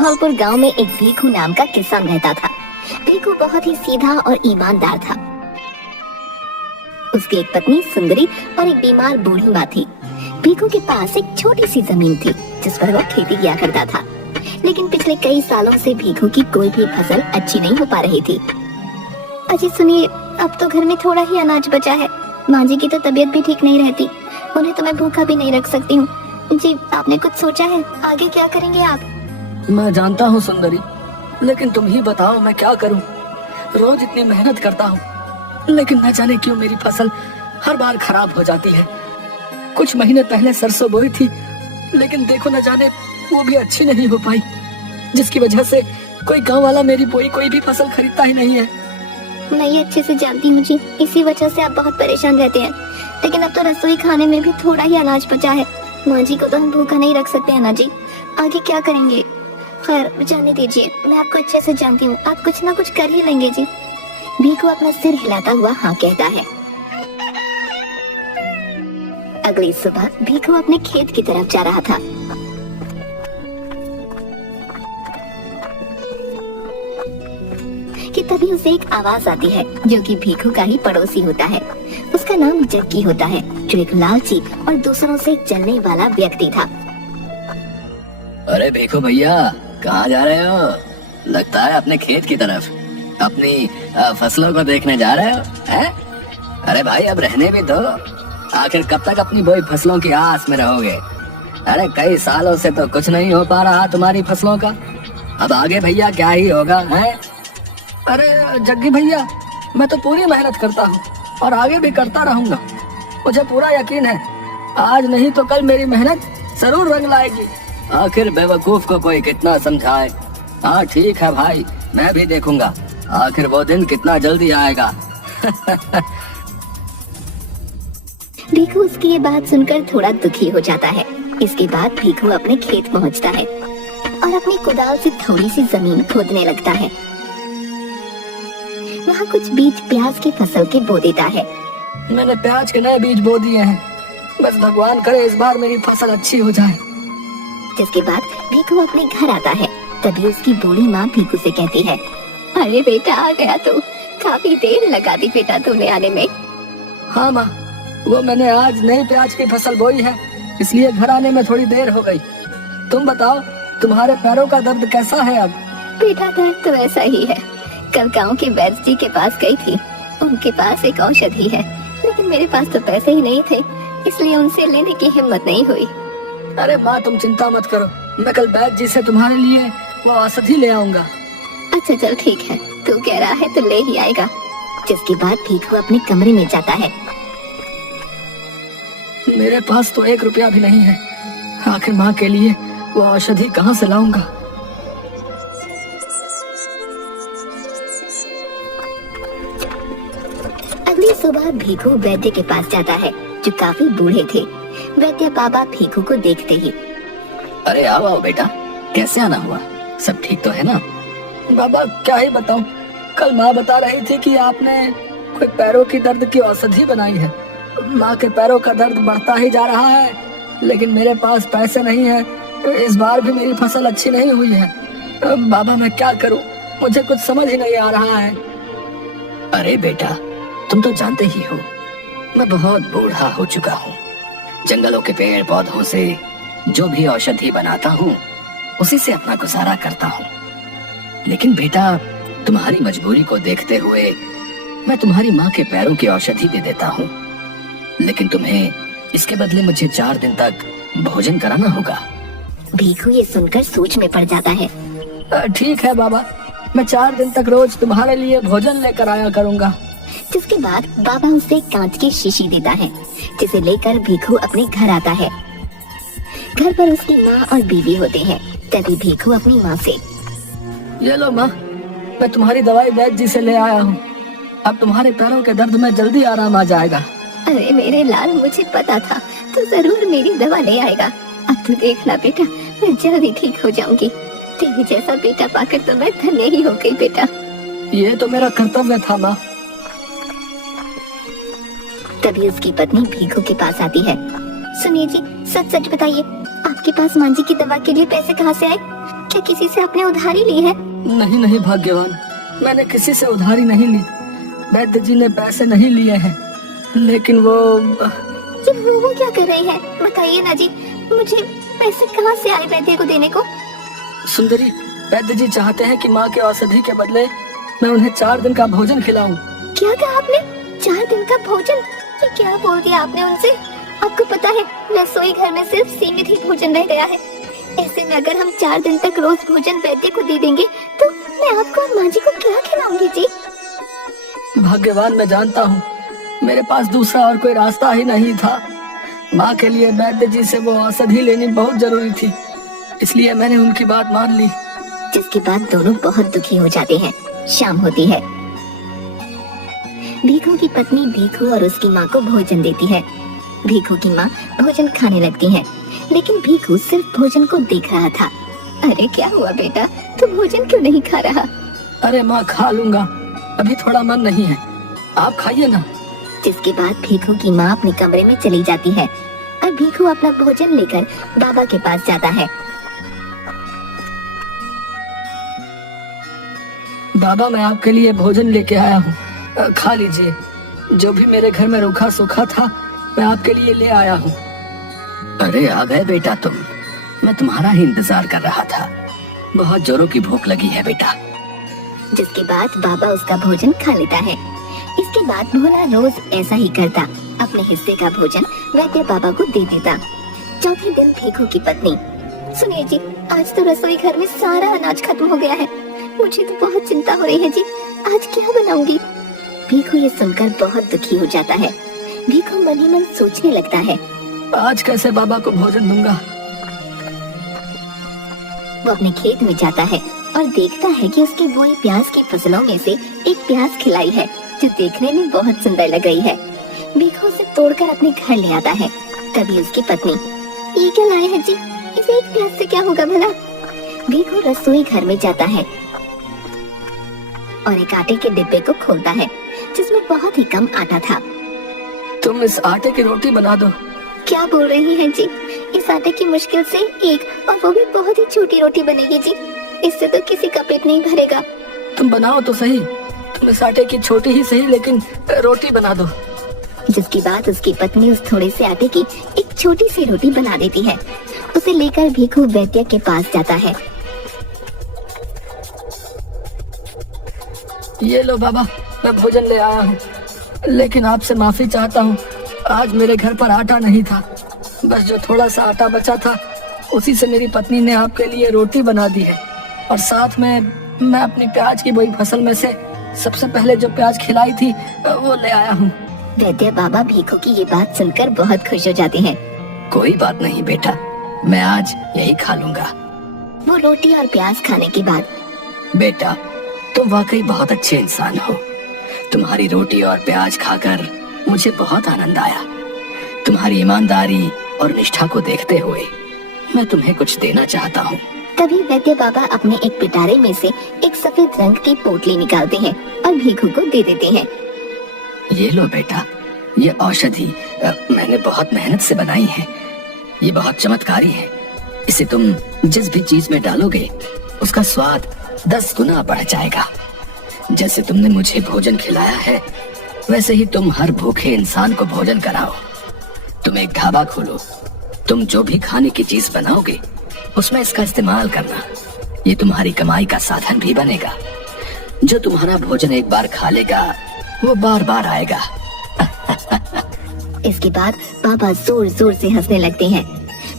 धौलपुर गांव में एक भीखू नाम का किसान रहता था। भीखू बहुत ही सीधा और ईमानदार था। उसकी एक पत्नी सुंदरी और एक बीमार बूढ़ी माँ थी। भीखू के पास एक छोटी सी जमीन थी जिस पर वह खेती किया करता था, लेकिन पिछले कई सालों से भीखू की कोई भी फसल अच्छी नहीं हो पा रही थी। अजी सुनिए, अब तो घर में थोड़ा ही अनाज बचा है। माँ जी की तो तबीयत भी ठीक नहीं रहती, उन्हें तो मैं भूखा भी नहीं रख सकती हूँ। जी, आपने कुछ सोचा है? आगे क्या करेंगे आप? मैं जानता हूँ सुंदरी, लेकिन तुम ही बताओ मैं क्या करूँ। रोज इतनी मेहनत करता हूँ, लेकिन न जाने क्यों मेरी फसल हर बार खराब हो जाती है। कुछ महीने पहले सरसों बोई थी, लेकिन देखो न जाने वो भी अच्छी नहीं हो पाई, जिसकी वजह से कोई गांव वाला मेरी बोई कोई भी फसल खरीदता ही नहीं है। मैं ये अच्छे से जानती हूँ जी, इसी वजह से आप बहुत परेशान रहते हैं। लेकिन अब तो रसोई खाने में भी थोड़ा ही अनाज बचा है। माँ जी को तो हम भूखा नहीं रख सकते हैं ना जी। आगे क्या करेंगे? खैर जाने दीजिए, मैं आपको अच्छे से जानती हूँ, आप कुछ ना कुछ कर ही लेंगे जी। भीखू अपना सिर हिलाता हुआ हाँ कहता है। अगली सुबह भीखू अपने खेत की तरफ जा रहा था। कि तभी उसे एक आवाज आती है जो कि भीखू का ही पड़ोसी होता है। उसका नाम जग्गी होता है, जो एक लालची और दूसरों से जलने वाला व्यक्ति था। अरे भीखू भैया, कहाँ जा रहे हो? लगता है अपने खेत की तरफ अपनी फसलों को देखने जा रहे हो, हैं? अरे भाई अब रहने भी दो, आखिर कब तक अपनी बोई फसलों की आस में रहोगे? अरे कई सालों से तो कुछ नहीं हो पा रहा तुम्हारी फसलों का, अब आगे भैया क्या ही होगा, हैं? अरे जग्गी भैया, मैं तो पूरी मेहनत करता हूँ और आगे भी करता रहूंगा। मुझे पूरा यकीन है आज नहीं तो कल मेरी मेहनत जरूर रंग लाएगी। आखिर बेवकूफ को कोई कितना समझाए। हाँ ठीक है भाई, मैं भी देखूंगा आखिर वो दिन कितना जल्दी आएगा। भीखू उसकी ये बात सुनकर थोड़ा दुखी हो जाता है। इसके बाद भीखू अपने खेत पहुंचता है और अपनी कुदाल से थोड़ी सी जमीन खोदने लगता है। वहाँ कुछ बीज प्याज की फसल के बो देता है। मैंने प्याज के नए बीज बो दिए हैं, बस भगवान करे इस बार मेरी फसल अच्छी हो जाए। जिसके बाद भीखू अपने घर आता है। तभी उसकी बूढ़ी माँ भीखू से कहती है, अरे बेटा आ गया तू, काफी देर लगा दी बेटा तूने आने में। हाँ माँ, वो मैंने आज नई प्याज की फसल बोई है, इसलिए घर आने में थोड़ी देर हो गई। तुम बताओ तुम्हारे पैरों का दर्द कैसा है अब? बेटा दर्द तो ऐसा ही है। कल गांव के वैद्य जी के पास गई थी, उनके पास एक औषधि है, लेकिन मेरे पास तो पैसे ही नहीं थे, इसलिए उनसे लेने की हिम्मत नहीं हुई। अरे माँ तुम चिंता मत करो, मैं कल वैद्य जी से तुम्हारे लिए वो औषधि ले आऊंगा। अच्छा चल ठीक है, तू कह रहा है तो ले ही आएगा। जिसके बाद भीखू अपने कमरे में जाता है। मेरे पास तो 1 रुपया भी नहीं है, आखिर माँ के लिए वो औषधि कहाँ से लाऊंगा? अगली सुबह भीखू वैद्य के पास जाता है, जो काफी बूढ़े थे। वैद्य बाबा भीखू को देखते ही, अरे आओ आओ बेटा, कैसे आना हुआ? सब ठीक तो है ना? बाबा क्या ही बताऊं, कल माँ बता रही थी कि आपने कोई पैरों की दर्द की औषधि बनाई है। माँ के पैरों का दर्द बढ़ता ही जा रहा है, लेकिन मेरे पास पैसे नहीं है। इस बार भी मेरी फसल अच्छी नहीं हुई है। बाबा मैं क्या करूं, मुझे कुछ समझ ही नहीं आ रहा है। अरे बेटा तुम तो जानते ही हो, मैं बहुत बूढ़ा हो चुका हूँ। जंगलों के पेड़ पौधों से जो भी औषधि बनाता हूँ उसी से अपना गुजारा करता हूँ। लेकिन बेटा तुम्हारी मजबूरी को देखते हुए मैं तुम्हारी माँ के पैरों की औषधि दे देता हूँ, लेकिन तुम्हें इसके बदले मुझे 4 दिन तक भोजन कराना होगा। भीखू ये सुनकर सोच में पड़ जाता है। ठीक है बाबा, मैं 4 दिन तक रोज तुम्हारे लिए भोजन लेकर आया करूँगा। जिसके बाद बाबा उसे एक कांच की शीशी देता है, जिसे लेकर भीखू अपने घर आता है। घर पर उसकी माँ और बीवी होते हैं। तभी भीखू अपनी माँ से, ये लो माँ, मैं तुम्हारी दवाई वैद्य जी से ले आया हूँ, अब तुम्हारे पैरों के दर्द में जल्दी आराम आ जाएगा। अरे मेरे लाल, मुझे पता था तू जरूर मेरी दवा ले आएगा। अब तू देखना बेटा, मैं जल्दी ठीक हो जाऊंगी। तेरे जैसा बेटा पाकर तो मैं धन्य ही हो गई बेटा। ये तो मेरा कर्तव्य था माँ। तभी उसकी पत्नी भीखू के पास आती है। सुनिए जी, सच सच बताइए, आपके पास माँ जी की दवा के लिए पैसे कहाँ से आए? क्या किसी से आपने उधारी ली है? नहीं नहीं भाग्यवान, मैंने किसी से उधारी नहीं ली। वैद्य जी ने पैसे नहीं लिए हैं, लेकिन ये वो क्या कर रही है? बताइए ना जी, मुझे पैसे कहाँ से आए वैद्य को देने को? सुंदरी, वैद्य जी चाहते हैं कि माँ के औषधि के बदले मैं उन्हें 4 दिन का भोजन खिलाऊं। क्या कहा आपने? 4 दिन का भोजन? ये क्या बोल दिया आपने उनसे? आपको पता है रसोई घर में सिर्फ सीमित ही भोजन रह गया है। ऐसे में अगर हम 4 दिन तक रोज भोजन वैद्य को दे देंगे तो मैं आपको और माँ जी को क्या खिलाऊंगी जी? भाग्यवान, मैं जानता हूँ मेरे पास दूसरा और कोई रास्ता ही नहीं था। माँ के लिए वैद्य जी से वो औषधि लेनी बहुत जरूरी थी, इसलिए मैंने उनकी बात मान ली। जिसके बाद दोनों बहुत दुखी हो जाते हैं। शाम होती है। भीखू की पत्नी भीखू और उसकी माँ को भोजन देती है। भीखू की माँ भोजन खाने लगती है, लेकिन भीखू सिर्फ भोजन को देख रहा था। अरे क्या हुआ बेटा, तू भोजन क्यों नहीं खा रहा? अरे माँ, खा लूंगा, अभी थोड़ा मन नहीं है, आप खाइए ना। जिसके बाद भीखू की माँ अपने कमरे में चली जाती है और भीखू अपना भोजन लेकर बाबा के पास जाता है। बाबा, मैं आपके लिए भोजन लेके आया हूँ, खा लीजिए। जो भी मेरे घर में रूखा सूखा था मैं आपके लिए ले आया हूँ। अरे आ गए बेटा तुम, मैं तुम्हारा ही इंतजार कर रहा था। बहुत जोरों की भूख लगी है बेटा। जिसके बाद बाबा उसका भोजन खा लेता है। इसके बाद भोला रोज ऐसा ही करता, अपने हिस्से का भोजन वैद्य बाबा को दे देता। चौथे दिन भीखू की पत्नी, सुनिए जी, आज तो रसोई घर में सारा अनाज खत्म हो गया है, मुझे तो बहुत चिंता हो रही है जी, आज क्या बनाऊंगी? भीखू ये सुनकर बहुत दुखी हो जाता है। भीखू मन ही मन सोचने लगता है, आज कैसे बाबा को भोजन दूंगा। वो अपने खेत में जाता है और देखता है कि उसकी बोई प्याज की फसलों में से एक प्याज खिलाई है, जो देखने में बहुत सुंदर लग रही है। भीखू उसे तोड़कर अपने घर ले आता है। तभी उसकी पत्नी, ये क्या लाए हैं जी, इसे एक प्याज से क्या होगा भला? भीखू रसोई घर में जाता है और एक आटे के डिब्बे को खोलता है, जिसमें बहुत ही कम आटा था। तुम इस आटे की रोटी बना दो। क्या बोल रही हैं जी? इस आटे की मुश्किल से एक, और वो भी बहुत ही छोटी रोटी बनेगी जी, इससे तो किसी का पेट नहीं भरेगा। तुम बनाओ तो सही, तुम इस आटे की छोटी ही सही, लेकिन रोटी बना दो। जिसकी बात उसकी पत्नी उस थोड़े से आटे की एक छोटी सी रोटी बना देती है। उसे लेकर भीखू वैद्य के पास जाता है। ये लो बाबा, मैं भोजन ले आया हूँ, लेकिन आपसे माफी चाहता हूँ, आज मेरे घर पर आटा नहीं था। बस जो थोड़ा सा आटा बचा था उसी से मेरी पत्नी ने आपके लिए रोटी बना दी है, और साथ में मैं अपनी प्याज की बोई फसल में से सबसे पहले जो प्याज खिलाई थी वो ले आया हूँ। वैद्य बाबा भीखू की ये बात सुनकर बहुत खुश हो जाते हैं। कोई बात नहीं बेटा, मैं आज यही खा लूंगा। वो रोटी और प्याज खाने के बाद, बेटा तुम वाकई बहुत अच्छे इंसान हो। तुम्हारी रोटी और प्याज खाकर मुझे बहुत आनंद आया। तुम्हारी ईमानदारी और निष्ठा को देखते हुए मैं तुम्हें कुछ देना चाहता हूँ। तभी वैद्य बाबा अपने एक पिटारे में से एक सफेद रंग की पोटली निकालते हैं और भीखू को दे देते हैं। ये लो बेटा, ये औषधि मैंने बहुत मेहनत से बनाई है। ये बहुत चमत्कारी है। इसे तुम जिस भी चीज में डालोगे उसका स्वाद 10 गुना बढ़ जाएगा। जैसे तुमने मुझे भोजन खिलाया है, वैसे ही तुम हर भूखे इंसान को भोजन कराओ। तुम एक ढाबा खोलो, तुम जो भी खाने की चीज बनाओगे उसमें इसका इस्तेमाल करना। ये तुम्हारी कमाई का साधन भी बनेगा। जो तुम्हारा भोजन एक बार खा लेगा वो बार बार आएगा। इसके बाद बाबा जोर जोर से हंसने लगते हैं।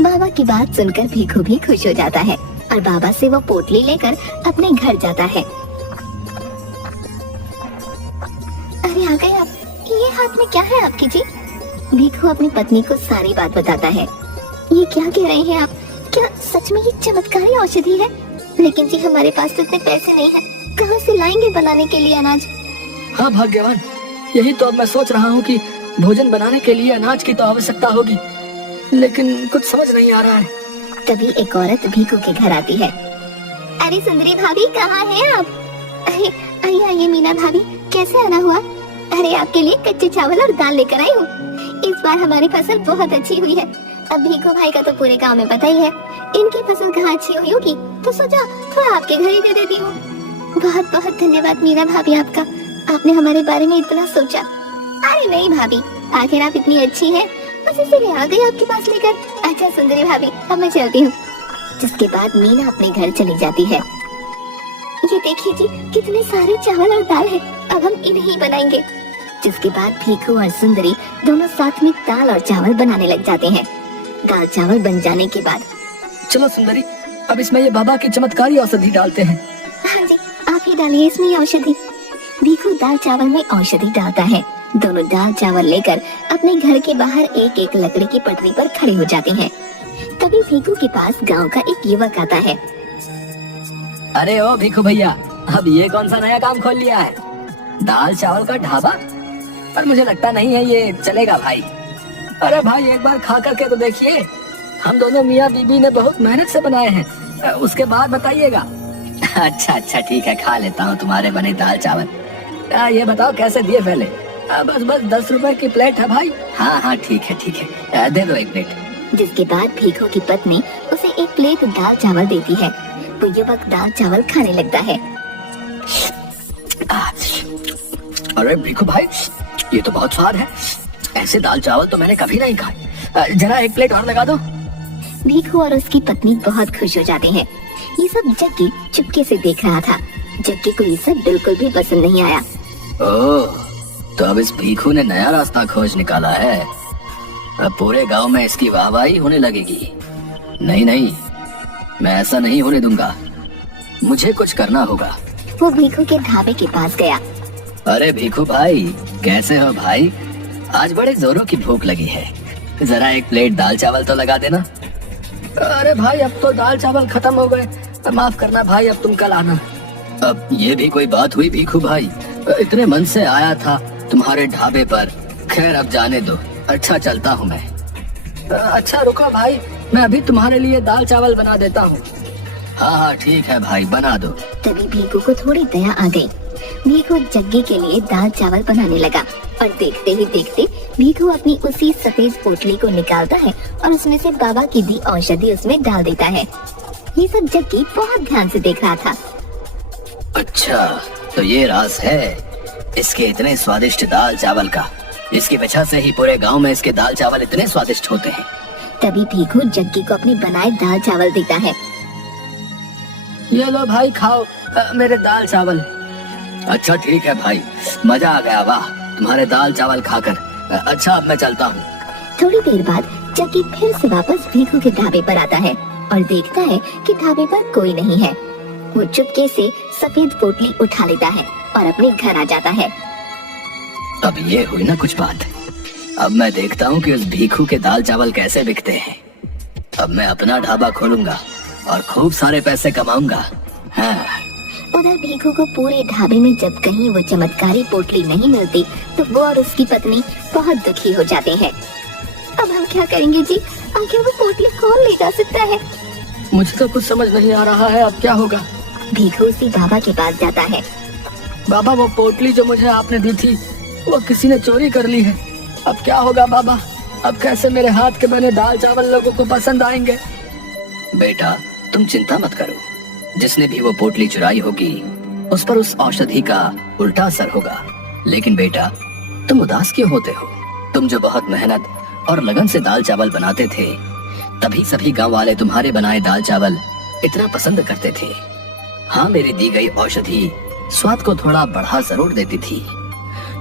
बाबा की बात सुनकर भीखू भी खुश हो जाता है और बाबा से वो पोटली लेकर अपने घर जाता है। अरे आ गए आप, ये हाथ में क्या है आपकी जी? भीखू अपनी पत्नी को सारी बात बताता है। ये क्या कह रहे हैं आप? क्या सच में ये चमत्कारी औषधि है? लेकिन जी हमारे पास तो इतने पैसे नहीं है, कहाँ से लाएंगे बनाने के लिए अनाज? हाँ भाग्यवान, यही तो अब मैं सोच रहा हूँ कि भोजन बनाने के लिए अनाज की तो आवश्यकता होगी, लेकिन कुछ समझ नहीं आ रहा है। तभी एक औरत भीखू के घर आती है। अरे सुंदरी भाभी, कहाँ हैं आप? अरे आइए आइए मीना भाभी, कैसे आना हुआ? अरे आपके लिए कच्चे चावल और दाल लेकर आई हूँ। इस बार हमारी फसल बहुत अच्छी हुई है, अब भीखू भाई का तो पूरे गांव में पता ही है, इनकी फसल कहाँ अच्छी हुई होगी, तो सोचा थोड़ा आपके घर ही दे देती हूँ। बहुत बहुत धन्यवाद मीरा भाभी आपका, आपने हमारे बारे में इतना सोचा। अरे नहीं भाभी, आखिर आप इतनी अच्छी हैं, बस इसीलिए आ गई आपके पास लेकर। अच्छा सुंदरी भाभी, अब मैं चलती हूँ। जिसके बाद मीना अपने घर चली जाती है। ये देखिए जी, कितने सारे चावल और दाल है, अब हम इन्हें ही बनाएंगे। जिसके बाद भीखू और सुंदरी दोनों साथ में दाल और चावल बनाने लग जाते हैं। दाल चावल बन जाने के बाद चलो सुंदरी, अब इसमें ये बाबा की चमत्कारी औषधि डालते हैं। हाँ जी, आप ही डालिए इसमें औषधि। भीखू दाल चावल में औषधि डालता है। दोनों दाल चावल लेकर अपने घर के बाहर एक एक लकड़ी की पटरी पर खड़े हो जाते हैं। तभी भीखू के पास गांव का एक युवक आता है। अरे ओ भीखू भैया, अब ये कौन सा नया काम खोल लिया है? दाल चावल का ढाबा? पर मुझे लगता नहीं है ये चलेगा भाई। अरे भाई एक बार खा करके तो देखिए, हम दोनों मियाँ बीबी ने बहुत मेहनत से बनाए हैं, उसके बाद बताइएगा। अच्छा अच्छा ठीक है, खा लेता हूँ तुम्हारे बने दाल चावल। ये बताओ कैसे दिए पहले? बस बस 10 रुपए की प्लेट है भाई। हाँ हाँ ठीक है, दे दो एक प्लेट। जिसके बाद भीखू की पत्नी उसे एक प्लेट दाल चावल देती है। वो युवक दाल चावल खाने लगता है। अरे भीखू भाई, ये तो बहुत स्वाद है, ऐसे दाल चावल तो मैंने कभी नहीं खाए। जरा एक प्लेट और लगा दो। भीखू और उसकी पत्नी बहुत खुश हो जाते हैं। ये सब जग्गी चुपके से देख रहा था। जग्गी को ये सब बिल्कुल भी पसंद नहीं आया। ओह, तो अब इस भीखू ने नया रास्ता खोज निकाला है। अब पूरे गांव में इसकी वाहवाही होने लगेगी। नहीं नहीं, मैं ऐसा नहीं होने दूंगा, मुझे कुछ करना होगा। वो भीखू के ढाबे के पास गया। अरे भीखू भाई, कैसे हो भाई? आज बड़े जोरों की भूख लगी है, जरा एक प्लेट दाल चावल तो लगा देना। अरे भाई अब तो दाल चावल खत्म हो गए, माफ करना भाई, अब तुम कल आना। अब ये भी कोई बात हुई भीखू भाई? इतने मन से आया था तुम्हारे ढाबे पर। खैर अब जाने दो, अच्छा चलता हूँ मैं। अच्छा रुको भाई, मैं अभी तुम्हारे लिए दाल चावल बना देता हूँ। हाँ हाँ ठीक है भाई, बना दो। तभी भीखू को थोड़ी दया आ गई। भीखू जग्गी के लिए दाल चावल बनाने लगा और देखते ही देखते भीखू अपनी उसी सफेद पोटली को निकालता है और उसमें से बाबा की दी औषधि उसमें डाल देता है। ये सब जग्गी बहुत ध्यान से देख रहा था। अच्छा, तो ये राज है इसके इतने स्वादिष्ट दाल चावल का। इसकी वजह से ही पूरे गांव में इसके दाल चावल इतने स्वादिष्ट होते हैं। तभी भीखू जग्गी को अपने बनाए दाल चावल देता है। ये लो भाई खाओ मेरे दाल चावल। अच्छा ठीक है भाई, मजा आ गया, वाह तुम्हारे दाल चावल खाकर। अच्छा अब मैं चलता हूँ। थोड़ी देर बाद जग्गी फिर से वापस भीखू के ढाबे पर आता है और देखता है कि ढाबे पर कोई नहीं है। वो चुपके से सफेद पोटली उठा लेता है और अपने घर आ जाता है। अब ये हुई ना कुछ बात। अब मैं देखता हूँ कि उस भीखू के दाल चावल कैसे बिकते हैं। अब मैं अपना ढाबा खोलूंगा और खूब सारे पैसे कमाऊंगा। हाँ। उधर भीखू को पूरे ढाबे में जब कहीं वो चमत्कारी पोटली नहीं मिलती तो वो और उसकी पत्नी बहुत दुखी हो जाते हैं। अब हम क्या करेंगे जी, आखिर वो पोटली कौन ले जा सकता है? मुझे तो कुछ समझ नहीं आ रहा है, अब क्या होगा। भीखू उसी बाबा के पास जाता है। बाबा वो पोटली जो मुझे आपने दी थी वो किसी ने चोरी कर ली है, अब क्या होगा बाबा? अब कैसे मेरे हाथ के बने दाल चावल लोगों को पसंद आएंगे? बेटा तुम चिंता मत करो, जिसने भी वो पोटली चुराई होगी उस पर उस औषधि का उल्टा असर होगा। लेकिन बेटा तुम उदास क्यों होते हो? तुम जो बहुत मेहनत और लगन से दाल चावल बनाते थे, तभी सभी गांव वाले तुम्हारे बनाए दाल चावल इतना पसंद करते थे। हाँ मेरी दी गई औषधि स्वाद को थोड़ा बढ़ा जरूर देती थी,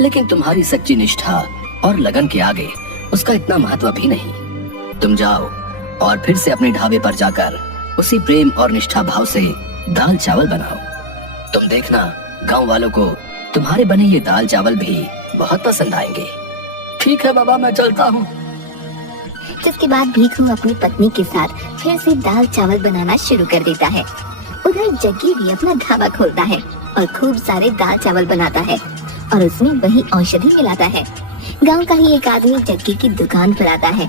लेकिन तुम्हारी सच्ची निष्ठा और लगन के आगे उसका इतना महत्व भी नहीं। तुम जाओ और फिर से अपने ढाबे पर जाकर उसी प्रेम और निष्ठा भाव से दाल चावल बनाओ। तुम देखना गांव वालों को तुम्हारे बने ये दाल चावल भी बहुत पसंद आएंगे। ठीक है बाबा, मैं चलता हूँ। जिसके बाद भीखू अपनी पत्नी के साथ फिर से दाल चावल बनाना शुरू कर देता है। उधर जग्गी भी अपना ढाबा खोलता है और खूब सारे दाल चावल बनाता है और उसमें वही औषधि मिलाता है। गांव का ही एक आदमी जग्गी की दुकान पर आता है।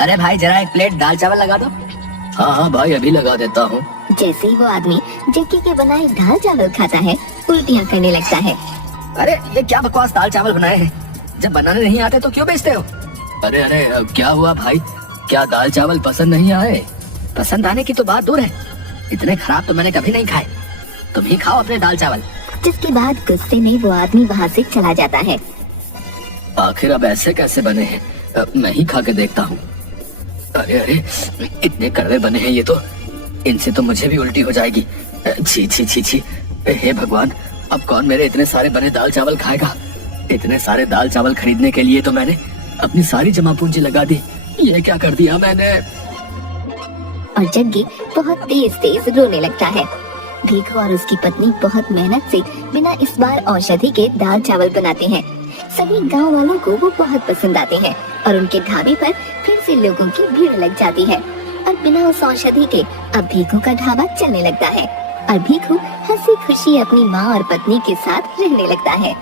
अरे भाई जरा एक प्लेट दाल चावल लगा दो। हाँ हाँ भाई अभी लगा देता हूँ। जैसे ही वो आदमी जग्गी के बनाए दाल चावल खाता है, उल्टियाँ करने लगता है। अरे ये क्या बकवास दाल चावल बनाए हैं? जब बनाने नहीं आते तो क्यों बेचते हो? अरे अरे क्या हुआ भाई? क्या दाल चावल पसंद नहीं आए? पसंद आने की तो बात दूर है, इतने खराब तो मैंने कभी नहीं खाए। तुम ही खाओ अपने दाल चावल। जिसके बाद गुस्से में वो आदमी वहाँ से चला जाता है। आखिर अब ऐसे कैसे बने हैं? मैं ही खा के देखता हूँ। अरे अरे, इतने कड़वे बने हैं ये तो, इनसे तो मुझे भी उल्टी हो जाएगी। छी छी छी छी, हे भगवान, अब कौन मेरे इतने सारे बने दाल चावल खाएगा? इतने सारे दाल चावल खरीदने के लिए तो मैंने अपनी सारी जमा पूंजी लगा दी, ये क्या कर दिया मैंने? और जग्गी बहुत तेज तेज रोने लगता है। भीखू और उसकी पत्नी बहुत मेहनत से बिना इस बार औषधि के दाल चावल बनाते हैं। सभी गांव वालों को वो बहुत पसंद आते हैं और उनके ढाबे पर फिर से लोगों की भीड़ लग जाती है। और बिना उस औषधि के अब भीखू का ढाबा चलने लगता है और भीखू हंसी खुशी अपनी माँ और पत्नी के साथ रहने लगता है।